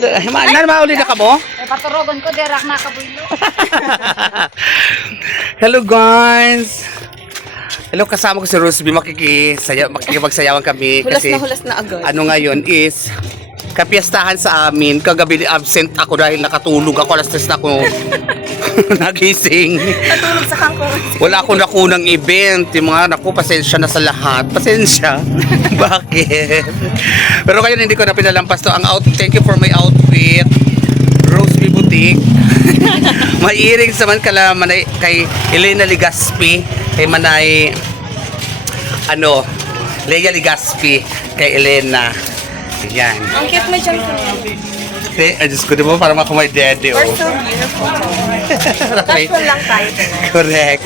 Mauli na ka mo? Paturogon ko, derak na kabulo. Hello guys! Hello, kasama ko si Rosby. Makikipagsayawan kami. Kasi Hulas na agad. ano ngayon is kapiyastahan sa amin. Kagabi absent ako dahil nakatulog ako. Alas 3 na ako nagising. Natulog sa kangkong. Wala akong nakunang event. Yung mga naku, pasensya na sa lahat. Pasensya. Bakit? Pero ngayon hindi ko na pinalampas to. Thank you for my outfit. Roseby Boutique. May earrings naman kay Elena Ligaspi. Kay Manay Leia Ligaspi. Kay Elena. Yan. Ang cute mo dyan ko. Ay, Diyos ko, di ba? Parang ako may daddy, We're oh. so beautiful. Casual lang tayo tonight. Correct.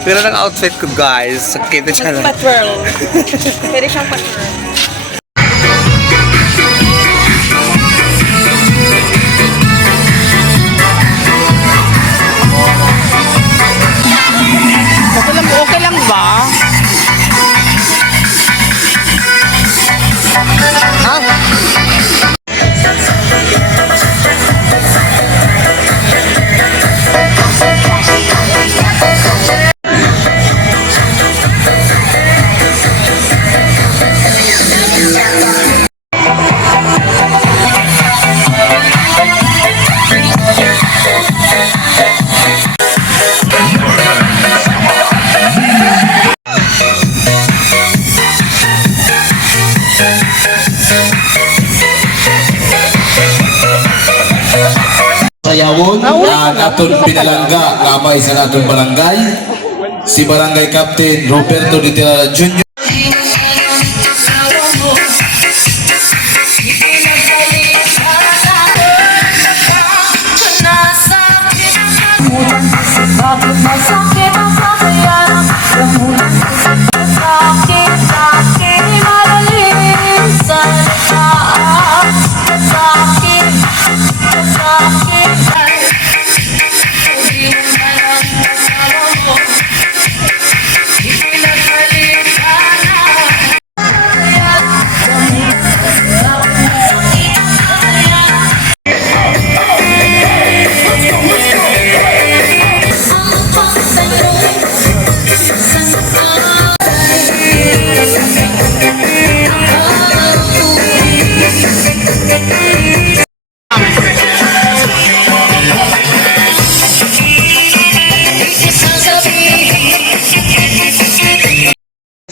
Pero ang outfit ko, guys. Kita siya lang. Patwirl. Pwede siyang patwirl. Okay lang ba? Sayawon ang atong pinalangga kamay sa atong barangay si Barangay Captain Roberto de Tierra Jr.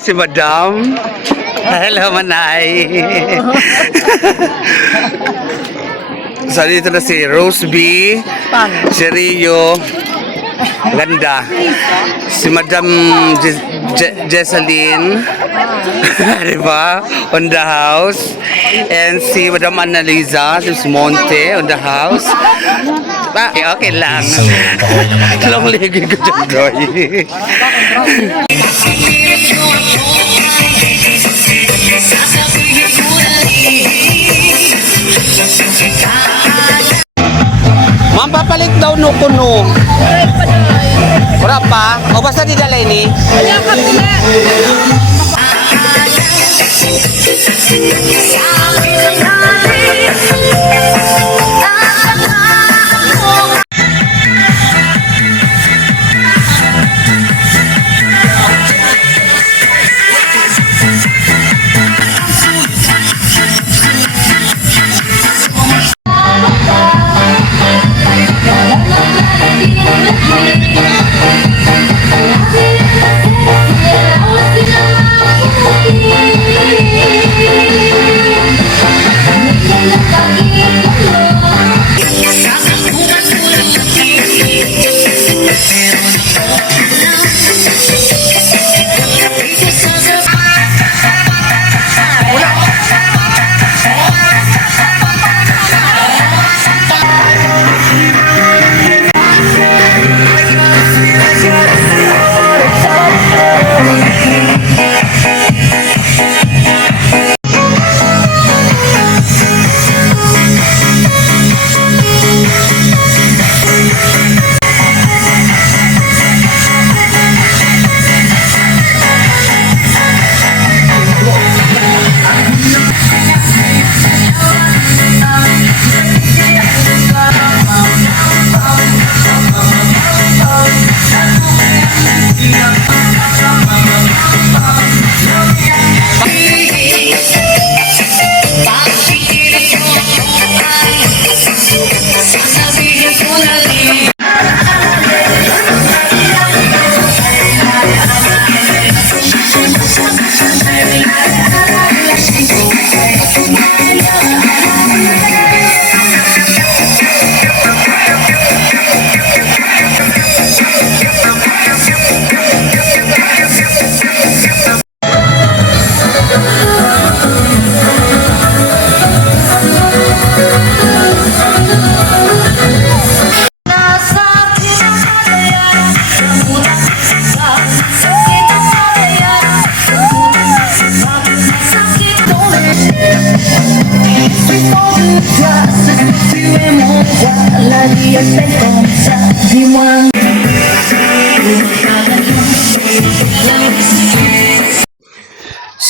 Si Madam. Hello, Manay. So, dito na si Roseby, si Rio, ganda. Si Madam Jesseline, diba? On the house. And si Madam Annalisa, si Monte, on the house. Okay lang. Long leggy ko dyan, Doy. Ma'am, papalit daw no kuno. Wala pa? O basta di dalay ni? Kaya ka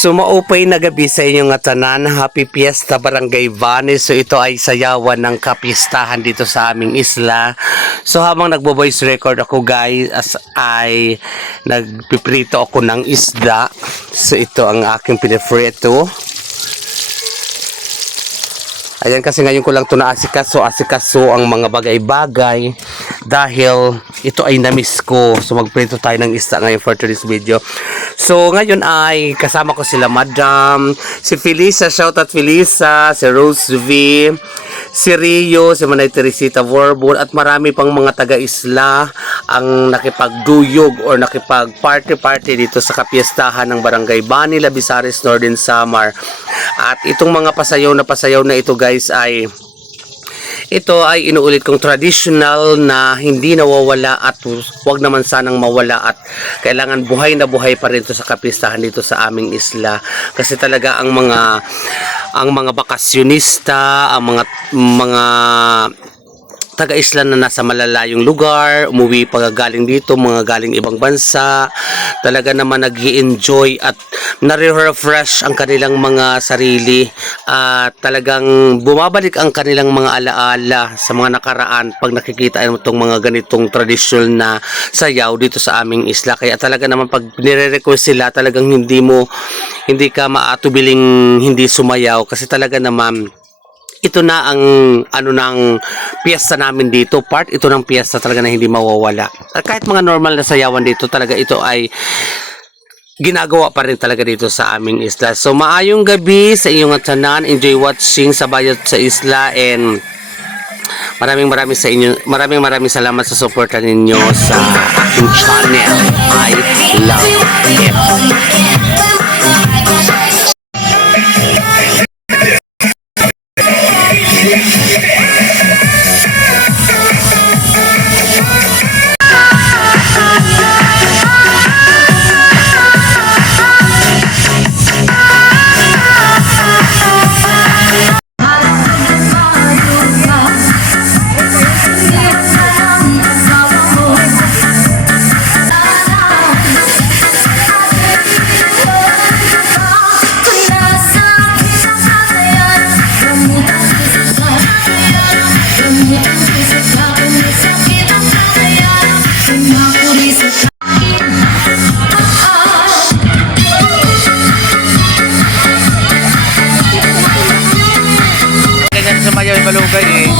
So maupay na gabi sa inyong nga tanan. Happy Fiesta Barangay Vanes. So ito ay sayawan ng kapistahan dito sa aming isla. So habang nagbo-voice record ako guys, ay nagpiprito ako ng isda. So ito ang aking piniprito. Ayan, kasi ngayon ko lang ito naasikaso ang mga bagay-bagay dahil ito ay na-miss ko. So magprito tayo ng isda ngayon for today's video. So ngayon ay kasama ko sila Madam, si Felisa, shoutout Felisa, si Rose V, si Rio, si Manay Teresita Vorbol, at marami pang mga taga-isla ang nakipagduyog or nakipag-party dito sa kapiestahan ng Barangay Bani, Labisares, Northern Samar. At itong mga pasayaw na ito guys ay inuulit kong traditional na hindi nawawala at wag naman sanang mawala at kailangan buhay na buhay pa rin ito sa kapistahan dito sa aming isla, kasi talaga ang mga bakasyonista, ang mga taga-isla na nasa malalayong lugar, umuwi pagagaling dito, mga galing ibang bansa, talaga naman nag-i-enjoy at nare-refresh ang kanilang mga sarili at talagang bumabalik ang kanilang mga alaala sa mga nakaraan pag nakikita itong mga ganitong tradisyonal na sayaw dito sa aming isla. Kaya talaga naman pag nire-request sila, talagang hindi ka maatubiling hindi sumayaw, kasi talaga naman ito na ang ng piyesta namin dito. Part ito ng piyesta talaga na hindi mawawala. At kahit mga normal na sayawan dito, talaga ito ay ginagawa pa rin talaga dito sa aming isla. So maayong gabi sa inyong tanan. Enjoy watching sa Bayot sa Isla, and maraming salamat sa suporta ninyo sa aking channel. I love it. Ganyan sumayaw yung balugay eh.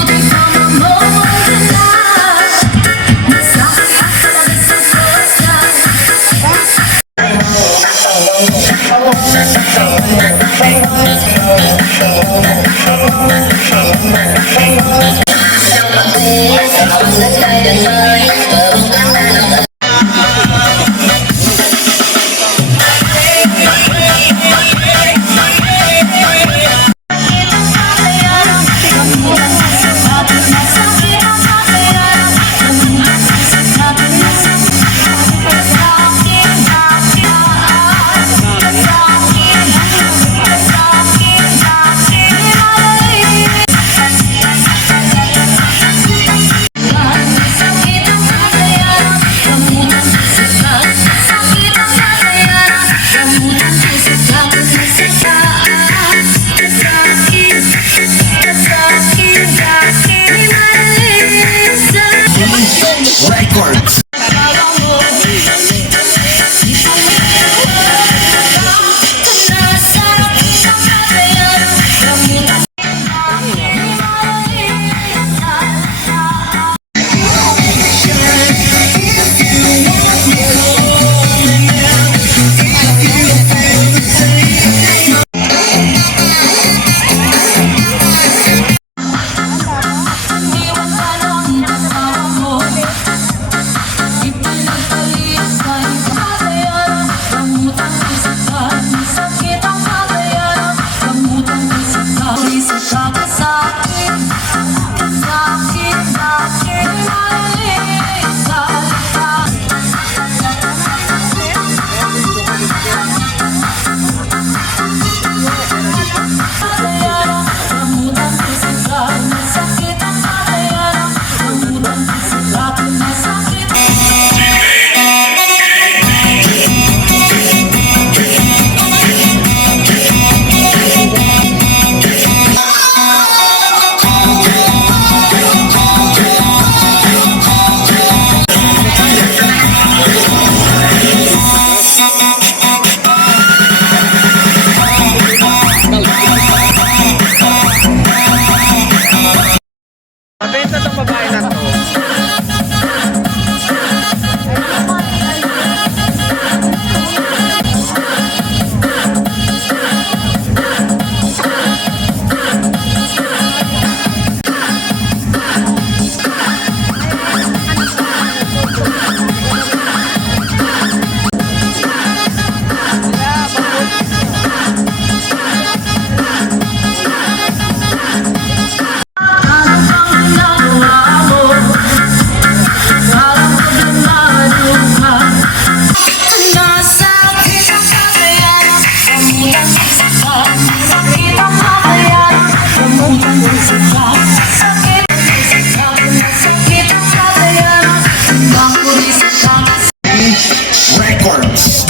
Records.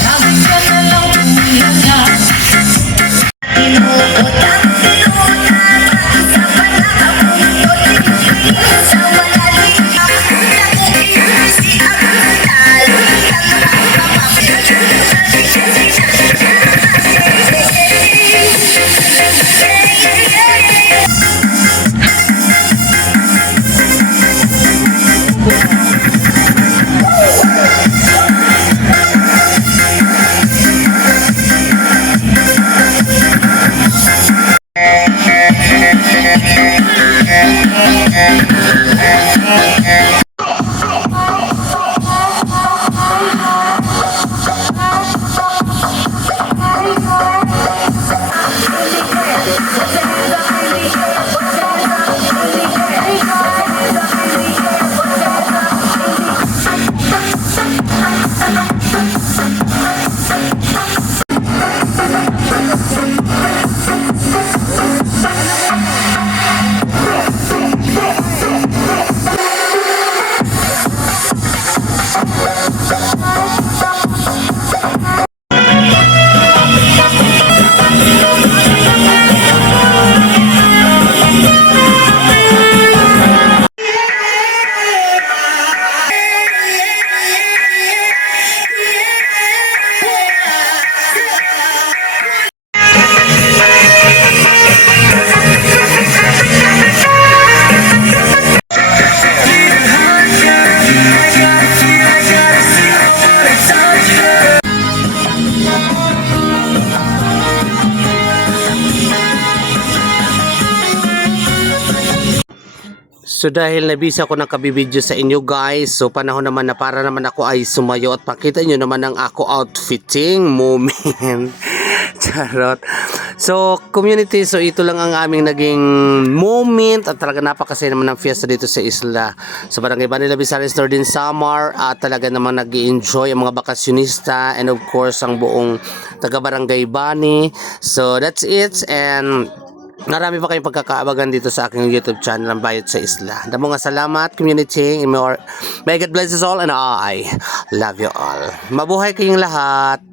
So dahil nabisa ko ng kabibideo sa inyo guys, so panahon naman na para naman ako ay sumayo at pakita nyo naman ang ako outfitting moment. Charot. So community, so ito lang ang aming naging moment at talaga napakasaya naman ng fiesta dito sa isla. So Barangay Bani Labisares Northern Samar at talaga naman nag-i-enjoy ang mga bakasyonista and of course ang buong taga Barangay Bani. So that's it, and marami pa kayong pagkakaabagan dito sa aking YouTube channel ang Bayot sa Isla. Damo nga salamat community. May God bless us all and I love you all. Mabuhay kayong lahat.